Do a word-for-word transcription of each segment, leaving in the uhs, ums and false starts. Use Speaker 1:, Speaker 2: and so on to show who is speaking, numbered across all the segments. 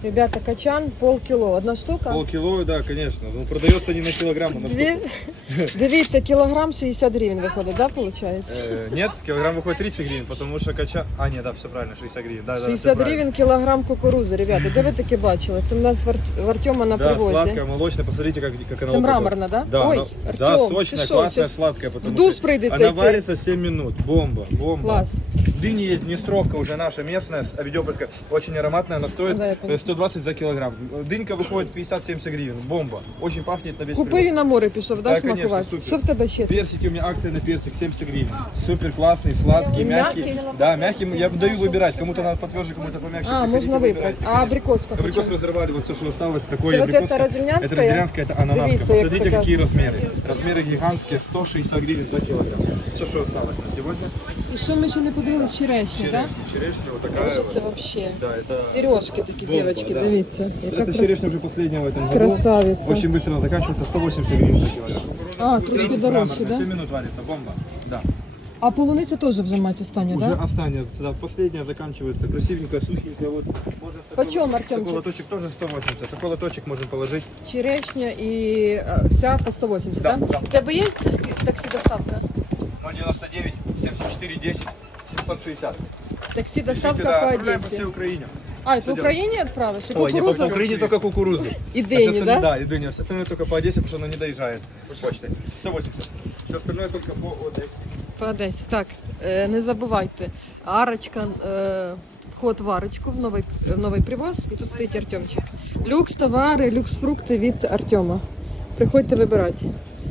Speaker 1: Ребята, качан полкіло. Одна штука?
Speaker 2: Полкило, да, конечно. Ну, продается не на килограмм, а на
Speaker 1: Дві... Дивіться, кілограм шістдесят гривень виходить, да, виходить?
Speaker 2: Э, нет, килограмм выходит тридцать гривен, потому что кача... А, нет, да, все правильно, шестьдесят гривен. Да, да,
Speaker 1: шістдесят гривень кілограм кукурузи, ребята. Де ви таке бачили? Це в нас в Ар- в Артема на
Speaker 2: Да,
Speaker 1: привозі.
Speaker 2: сладкая, молочная, посмотрите, как, как она
Speaker 1: Це
Speaker 2: вот
Speaker 1: мраморна, да?
Speaker 2: Да,
Speaker 1: Ой,
Speaker 2: она-
Speaker 1: Артем,
Speaker 2: да,
Speaker 1: ти
Speaker 2: сочная,
Speaker 1: що,
Speaker 2: классная,
Speaker 1: щас
Speaker 2: сладкая.
Speaker 1: в
Speaker 2: Потому
Speaker 1: душ
Speaker 2: что
Speaker 1: прийдеться
Speaker 2: она
Speaker 1: йти.
Speaker 2: варится семь минут. Бомба, бомба.
Speaker 1: Класс.
Speaker 2: Дыни есть Днестровка, уже наша местная, Авидиопольская, очень ароматная, она стоит
Speaker 1: Да, я поняла.
Speaker 2: э, сто двадцать за килограмм. Дынька выходит пятьдесят-семьдесят гривен, бомба. Очень пахнет на весь
Speaker 1: Купив
Speaker 2: привоз.
Speaker 1: і на море пішов, да,
Speaker 2: Да, конечно,
Speaker 1: смакувати?
Speaker 2: супер.
Speaker 1: Що в тебе ще? тут?
Speaker 2: Персики, у меня акция на персик, семьдесят гривен. Супер классный, сладкий,
Speaker 1: И
Speaker 2: мягкий.
Speaker 1: мягкий?
Speaker 2: Да, мягкий. Я даю выбирать. Кому-то надо потверже, кому-то помягче.
Speaker 1: А,
Speaker 2: Приходите,
Speaker 1: можно выбрать.
Speaker 2: выбирайте,
Speaker 1: А
Speaker 2: конечно.
Speaker 1: абрикоска
Speaker 2: Абрикос
Speaker 1: почем?
Speaker 2: разорвали, вот все, что осталось. Такое
Speaker 1: Это вот
Speaker 2: абрикоска.
Speaker 1: это разревнянская?
Speaker 2: Это разревнянская, это ананаска.
Speaker 1: Дивіться, як
Speaker 2: Посмотрите,
Speaker 1: така.
Speaker 2: какие размеры. Размеры гигантские, сто шестьдесят гривен за килограмм. Все, что осталось на сегодня.
Speaker 1: І що ми ще не подивилися? Черешні, да?
Speaker 2: Черешня, черешня вот такая.
Speaker 1: Боже,
Speaker 2: вот.
Speaker 1: це вообще.
Speaker 2: Да, это...
Speaker 1: Сережки такі,
Speaker 2: Бомба,
Speaker 1: дівчатки,
Speaker 2: да.
Speaker 1: дивіться. Яка
Speaker 2: Это
Speaker 1: крас-
Speaker 2: черешня уже последняя в этом году.
Speaker 1: Красавица.
Speaker 2: Очень быстро заканчивается, сто восемьдесят гривен за килограмм.
Speaker 1: А, трошки
Speaker 2: Тридцать
Speaker 1: дорожче,
Speaker 2: грамм,
Speaker 1: да?
Speaker 2: семь минут варится, бомба. Да.
Speaker 1: А полуниця теж вже мать остання,
Speaker 2: Уже
Speaker 1: да?
Speaker 2: останется, да, последняя заканчивается, красивенькая, сухенькая, вот. Можно с такой-
Speaker 1: Почем,
Speaker 2: с
Speaker 1: Артемчик?
Speaker 2: Такой лоточек тоже сто восемьдесят, такой лоточек можем положить.
Speaker 1: Черешня і е, ця по сто вісімдесят,
Speaker 2: Да,
Speaker 1: да?
Speaker 2: да.
Speaker 1: В тебе є таксі- таксі доставка?
Speaker 2: ноль девяносто девять семьдесят четыре десять семьсот шестьдесят.
Speaker 1: Таксі
Speaker 2: Пишите,
Speaker 1: доставка
Speaker 2: да,
Speaker 1: по
Speaker 2: отправляем по
Speaker 1: Одесі.
Speaker 2: всей Украине.
Speaker 1: А, і
Speaker 2: Все
Speaker 1: по Україні відправиш? І
Speaker 2: Ой, не по,
Speaker 1: кукурузу?
Speaker 2: по Украине только кукурузу.
Speaker 1: И
Speaker 2: А
Speaker 1: дыни,
Speaker 2: все остальное-
Speaker 1: да?
Speaker 2: Да, и дыня. Все остальное только по Одессе, потому что оно не доезжает почтой. сто восемьдесят. Все остальное только по Одессе.
Speaker 1: По Одесі. Так, е, не забувайте. Арочка, е, вход в арочку в новий, в новий привоз. І тут стоїть Артемчик. Люкс товари, люкс фрукти від Артема. Приходьте вибирати.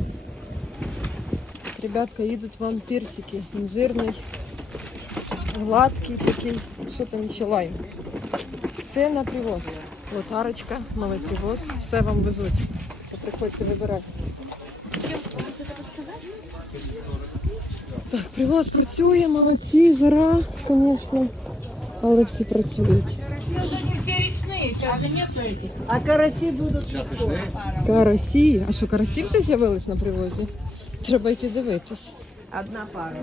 Speaker 1: Ребятка, їдуть вам персики. Інжирний, гладкий такий. Що там ще лайм? Все на привоз. От арочка, новий привоз. Все вам везуть. Все, приходьте вибирати. Так, привоз працює, молодці, жара, звісно, але всі працюють.
Speaker 3: Все речные, сейчас же нету этих.
Speaker 1: А карасі будуть Карасі? А що, карасі вже з'явились на привозі? Треба йти дивитись.
Speaker 3: Одна пара.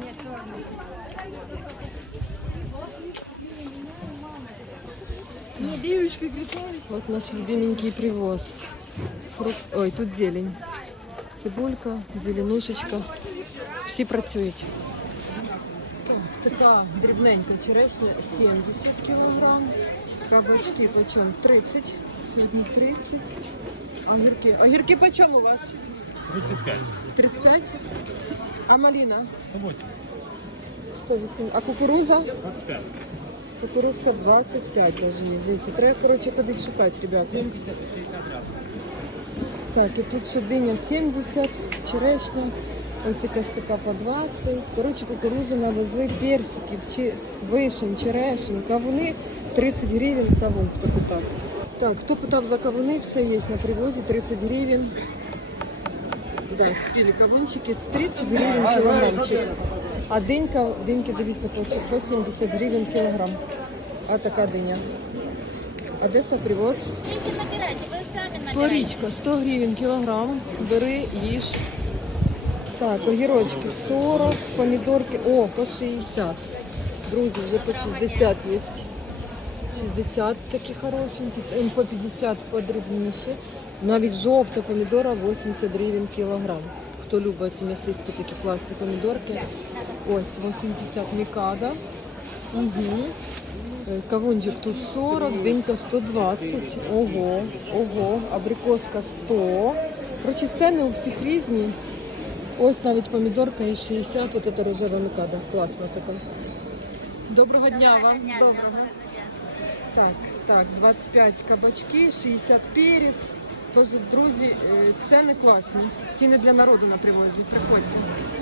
Speaker 1: От наш любименький привоз. Фрукт... Ой, тут зелень. Цибулька, зеленушечка. Всі працюють. Так, така дрібненька черешня сімдесят кілограм. Кабачки почем? тридцять. Сьогодні тридцять. Огірки. Огірки почем у вас?
Speaker 2: тридцать пять.
Speaker 1: тридцять п'ять. А малина?
Speaker 2: сто восемьдесят.
Speaker 1: сто вісім. А кукуруза?
Speaker 2: двадцать пять.
Speaker 1: Кукурузка двадцять п'ять даже є. Дивіться, треба, коротше, ходити шукати, ребята.
Speaker 2: семьдесят и шестьдесят рядом.
Speaker 1: Так, і тут ще диня сімдесят, черешня, ось якась така по двадцять. Коротше, кукурузи навезли, персиків, чи... вишень, черешень, кавуни тридцять гривень кавун, хто питав. Так, хто питав за кавуни, все є на привозі, тридцять гривень. Да, спілі кавунчики, тридцять гривень кілограмчик. А динька, диньки, дивіться, по по сімдесят гривень кілограм. А така диня. Одеса привоз.
Speaker 4: Идите набирайте, вы сами набирайте.
Speaker 1: Порічка сто гривень кілограм, бери, їж. Так, огірочки сорок, помідорки, о, по шістдесят. Друзі, вже по шістдесят є. шістдесят такі хорошенькі, ем, по п'ятдесят подрібніші. Навіть жовта помідора вісімдесят гривень кілограм. Хто любить ці м'ясисті такі класні помідорки. Ось, вісімдесят мікада. Угу. Кавунчик тут сорок, динька сто двадцять. Ого, ого, абрикоска сто. Коротше, ціни у всіх різні. Ось навіть помідорка і шістдесят, ось ця рожева мікада. Класна така. Доброго дня вам. Доброго. Так, так, двадцять п'ять кабачки, шістдесят перець. Тож, друзі, е, ціни класні. Ціни для народу на привозі. Приходьте.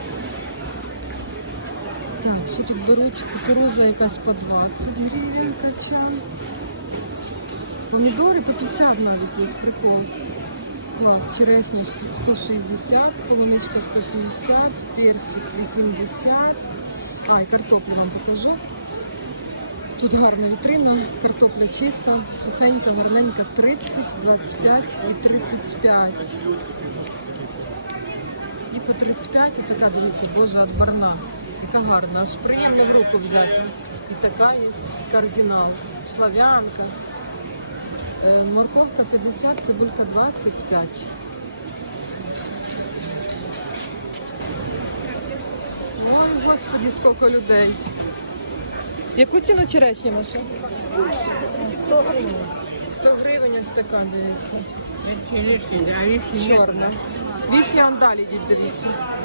Speaker 1: Так, що тут беруть? Кукуруза якась по двадцять гривень качан. Помідори по п'ятдесят навіть є, прикол. Клас, черешня сто шістдесят, полуничка сто п'ятдесят, персик вісімдесят. А, і картоплю вам покажу. Тут гарна вітрина, картопля чиста, сухенька, гарненька, тридцять, двадцять п'ять і тридцять п'ять. І по тридцять п'ять, і така, дивіться, божа отборна. Яка гарна, аж приємно в руку взяти. І така є кардинал, славянка. Е, Морковка п'ятдесят, цибулька двадцять п'ять. Ой, господи, сколько людей. Яку ціну черешня ваша? сто гривень. сто гривень ось така, дивіться. Чорна. Вишня андалі, йдіть, дивіться.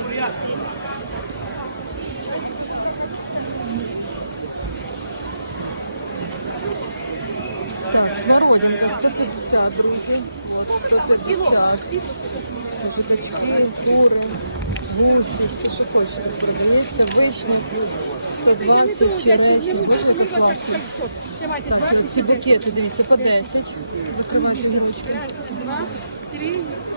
Speaker 1: Так, смородинка сто п'ятдесят, друзі. От сто п'ятдесят. Козачки, кури, гуси, все, що хочете. Продається вишня, сто двадцять, черешня. Боже, як класно. Так, ці букети, дивіться, по десять. Закривайте гірочки.
Speaker 3: Два, три,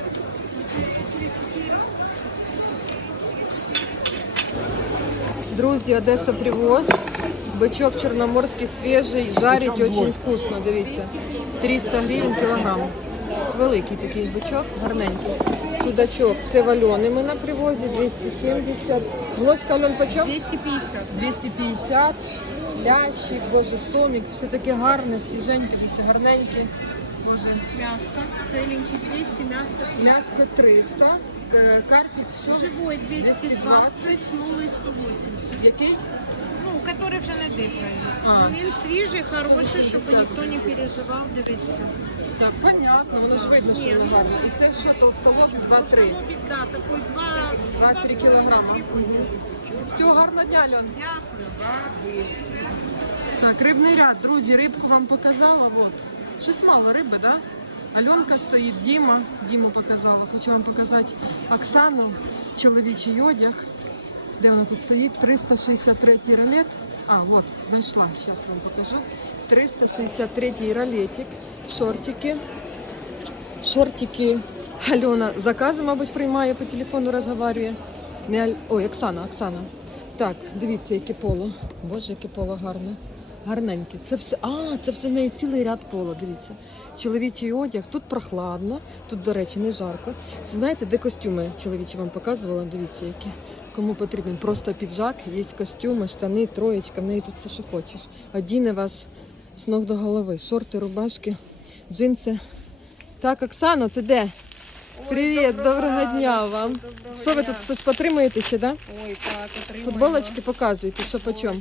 Speaker 1: Друзі, Одеса привоз. Бичок чорноморський свіжий, жарить дуже вкусно, дивіться. триста гривень кілограм. Великий такий бичок, гарненький. Судачок севальоний ми на привозі, двісті сімдесят. Глоська Альон почем?
Speaker 3: двести пятьдесят.
Speaker 1: двісті п'ятдесят. Лящик, боже, сомік, все таке гарне, свіженьке, дивіться, гарненьке. Боже,
Speaker 3: Мяско. Целенький двести, мяско.
Speaker 1: м'яско триста. Е, Карпік, що?
Speaker 3: Живой двести двадцать, смолый сто восемьдесят.
Speaker 1: Який?
Speaker 3: Ну, который вже не дихає.
Speaker 1: А.
Speaker 3: Ну, він свіжий, хороший, щоб ніхто не переживав, дивіться.
Speaker 1: Так, понятно, воно ж видно, що воно гарне. І це що, толстолобик два-три?
Speaker 3: Лобік, да, такий два,
Speaker 1: два-три кілограма. Всього гарного дня, Альон.
Speaker 3: Дякую.
Speaker 1: Так, рибний ряд, друзі, рибку вам показала, от. Щось мало риби, да? Альонка стоїть, Діма, Діму показала. Хочу вам показати Оксану, чоловічий одяг. Де вона тут стоїть? триста шістдесят третій ролет. А, от, знайшла, зараз вам покажу. триста шістдесят третій ролетик, шортики. Шортики. Альона закази, мабуть, приймає, по телефону розмовляє. Не Аль... Ой, Оксана, Оксана. Так, дивіться, яке поло. Боже, яке поло гарне. Гарненьке. Це все, а, це все в неї цілий ряд поло, дивіться. Чоловічий одяг, тут прохладно, тут, до речі, не жарко. Це знаєте, де костюми чоловічі вам показувала, дивіться, які. Кому потрібен просто піджак, є костюми, штани, троєчка, в неї тут все, що хочеш. Одіне вас з ног до голови. Шорти, рубашки, джинси. Так, Оксано, ти де? Привіт, доброго, дня вам.
Speaker 3: Доброго
Speaker 1: Що ви
Speaker 3: дня.
Speaker 1: тут щось потримуєтеся, да?
Speaker 3: Ой, так, отримуємо.
Speaker 1: Футболочки показуєте, що по чому?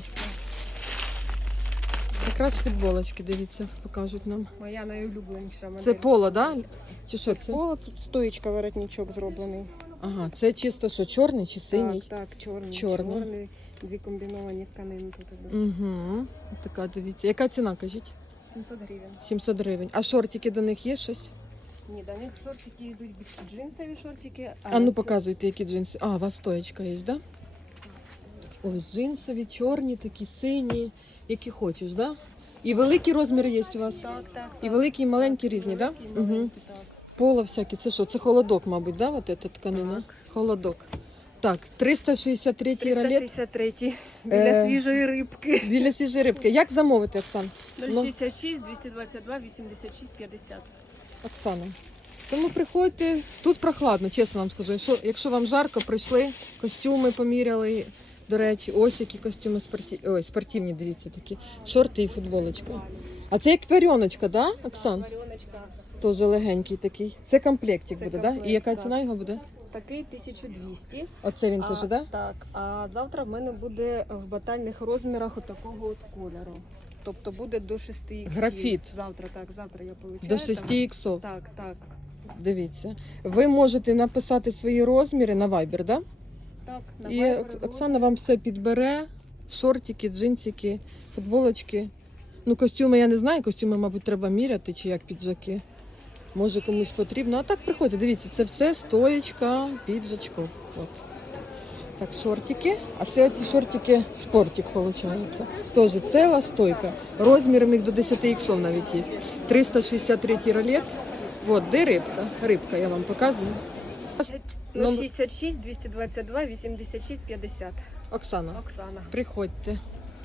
Speaker 1: Якраз футболочки, дивіться, покажуть нам.
Speaker 3: Моя найулюбленіша модель.
Speaker 1: Це поло, да? Чи що це?
Speaker 3: Поло, тут стоїчка, воротничок зроблений.
Speaker 1: Ага, це чисто що, чорний чи синій?
Speaker 3: Так, так, чорний,
Speaker 1: Чорний.
Speaker 3: чорний. Дві комбіновані тканини тут ідуть.
Speaker 1: Угу. Така, дивіться. Яка ціна, кажіть?
Speaker 3: сімсот гривень.
Speaker 1: сімсот гривень. А шортики до них є щось?
Speaker 3: Ні, до них шортики йдуть більш джинсові шортики.
Speaker 1: А ну
Speaker 3: це-
Speaker 1: показуйте, які джинси. А, у вас стоєчка є, да? Ой, джинсові, чорні, такі сині, які хочеш, да? І великі розміри є у вас?
Speaker 3: Так, так.
Speaker 1: І великі, і маленькі різні, да?
Speaker 3: Великі,
Speaker 1: Угу.
Speaker 3: маленькі, так.
Speaker 1: Поло всяке. Це що? Це холодок, мабуть, да? Вот эта тканина? Холодок. Так, триста шістдесят третій ролет.
Speaker 3: триста шістдесят третій. Біля
Speaker 1: Е,
Speaker 3: свіжої рибки.
Speaker 1: Біля свіжої рибки. Як замовити, Оксан?
Speaker 3: нуль
Speaker 1: Ну,
Speaker 3: шістдесят шість, двісті двадцять два, вісімдесят шість, п'ятдесят.
Speaker 1: Оксана. Тому приходьте, тут прохладно, чесно вам скажу. Якщо, якщо вам жарко, прийшли, костюми поміряли. До речі, ось які костюми спорті... Ой, спортивні, дивіться, такі шорти і футболочка. А це як варіоночка, да, Оксан?
Speaker 3: Варіоночка.
Speaker 1: Теж легенький такий. Це комплектик
Speaker 3: Це
Speaker 1: буде, да?
Speaker 3: комплект,
Speaker 1: І яка
Speaker 3: так.
Speaker 1: ціна його буде?
Speaker 3: Такий тисяча двісті.
Speaker 1: Оце він
Speaker 3: А,
Speaker 1: теж, да?
Speaker 3: Так, а завтра в мене буде в батальних розмірах отакого от кольору. Тобто буде до шести іксів.
Speaker 1: Графіт.
Speaker 3: Завтра, так, завтра я получаю.
Speaker 1: До
Speaker 3: там.
Speaker 1: шести іксов.
Speaker 3: Так, так.
Speaker 1: Дивіться. Ви можете написати свої розміри на Viber, да?
Speaker 3: Так, на
Speaker 1: І
Speaker 3: Viber
Speaker 1: Ок- Оксана вам все підбере. Шортики, джинсики, футболочки. Ну, костюми я не знаю, костюми, мабуть, треба міряти, чи як піджаки. Може комусь потрібно. А так приходьте, дивіться, це все стоєчка піджачков. От. Так, шортики. А це оці шортики спортик, виходить. Теж ціла стойка. Розмір у них до десять іксов навіть є. триста шістдесят третій ролет. От, де рибка? Рибка, я вам показую.
Speaker 3: нуль шістдесят шість, двісті двадцять два, вісімдесят шість, п'ятдесят.
Speaker 1: Оксана,
Speaker 3: Оксана.
Speaker 1: приходьте.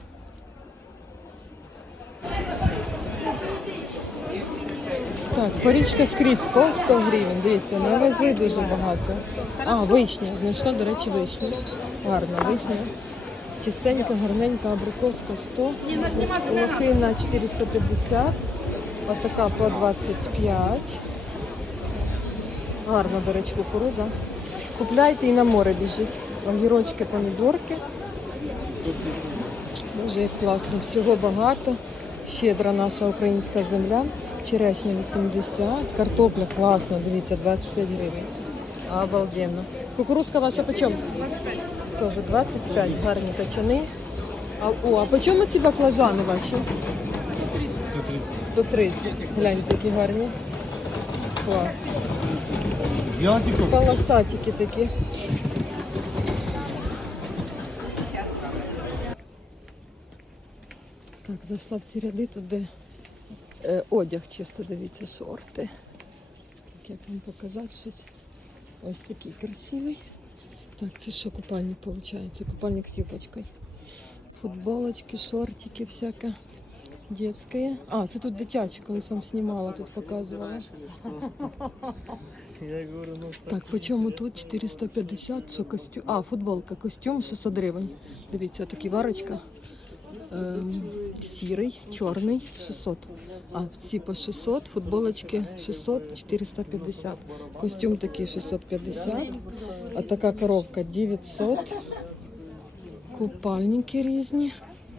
Speaker 1: Так, порічка скрізь по сто гривень. Дивіться, навезли дуже багато. А, вишня. Знайшла, до речі, вишню. Гарна вишня. Чистенька, гарненька, абрикоска сто. Лохина чотириста п'ятдесят. Отака по двадцять п'ять. Гарна, до речі, кукуруза. Купляйте і на море біжіть. Огірочки, помідорки. Боже, як класно. Всього багато. Щедра наша українська земля. Черешня вісімдесят. Картопля класна, дивіться, двадцять п'ять гривень. Обалденно. Кукурузка ваша почем? двадцять п'ять. Тоже двадцять п'ять. Гарні качани. А, о, а по чому ці баклажани ваші? сто тридцять. Гляньте, які гарні. Клас.
Speaker 2: Сделайте кофе.
Speaker 1: Полосатики такі. Так, зайшла в ці ряди, тут де е, одяг чисто, дивіться, шорти. Так, як вам показати щось? Ось такий красивий. Так, це що купальник виходить? Купальник з юбочкою. Футболочки, шортики всяке. Детське. А, це тут дитяче, колись вам знімала, тут показувала. Так, по чому тут? чотириста п'ятдесят, що костюм? А, футболка, костюм шістсот гривень. Дивіться, такі варочка. Ем, сірий, чорний, шістсот. А, ці по шістсот, футболочки шістсот, чотириста п'ятдесят. Костюм такий шістсот п'ятдесят. А така коробка дев'ятсот. Купальники різні.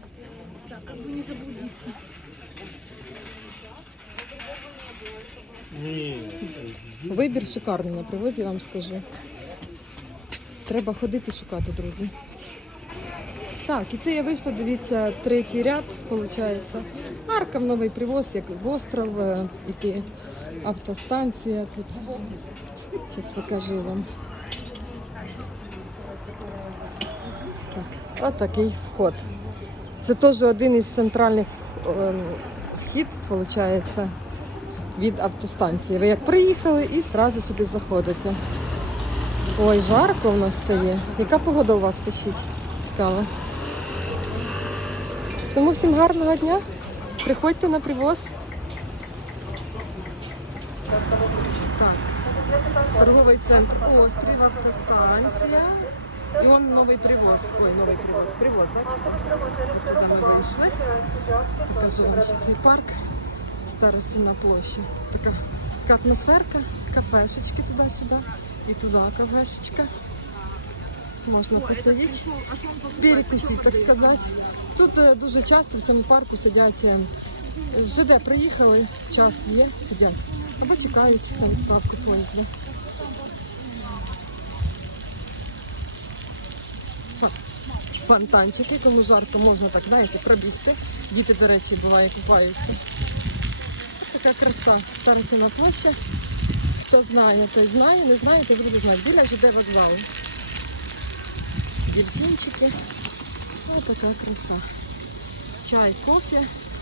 Speaker 1: Вибір шикарний на привозі, вам скажу. Треба ходити шукати, друзі. Так, і це я вийшла, дивіться, третій ряд, виходить. Арков новий привоз, як в остров, е, іти автостанція тут. Зараз покажу вам. Так, от такий вход. Це теж один із центральних е, вхід, виходить, від автостанції. Ви як приїхали і одразу сюди заходите. Ой, жарко в нас стає. Яка погода у вас, пишіть? Цікаво. Тому всім гарного дня. Приходьте на привоз. Так. Торговий центр Острів, автостанція. І он новий привоз. Ой, новий привоз. Привоз, бачите? От туди ми вийшли. Покажу вам ще цей парк. Стара Сінна площа. Така, така атмосферка, кафешечки туди-сюди. І туди кафешечка. Можна посидіти, перекусити, так сказати. Тут е, дуже часто в цьому парку сидять, е, з ЖД приїхали, час є, сидять. Або чекають на відправку поїзда. Так, фонтанчики, кому жарко, можна так, знаєте, пробігти. Діти, до речі, буває, купаються. Ось така краса, Стара Сінна площа. Хто знає, той знає, не знає, той буде знати. Біля ЖД вокзалу. Дельфінчики. Ось така краса. Чай, кофе.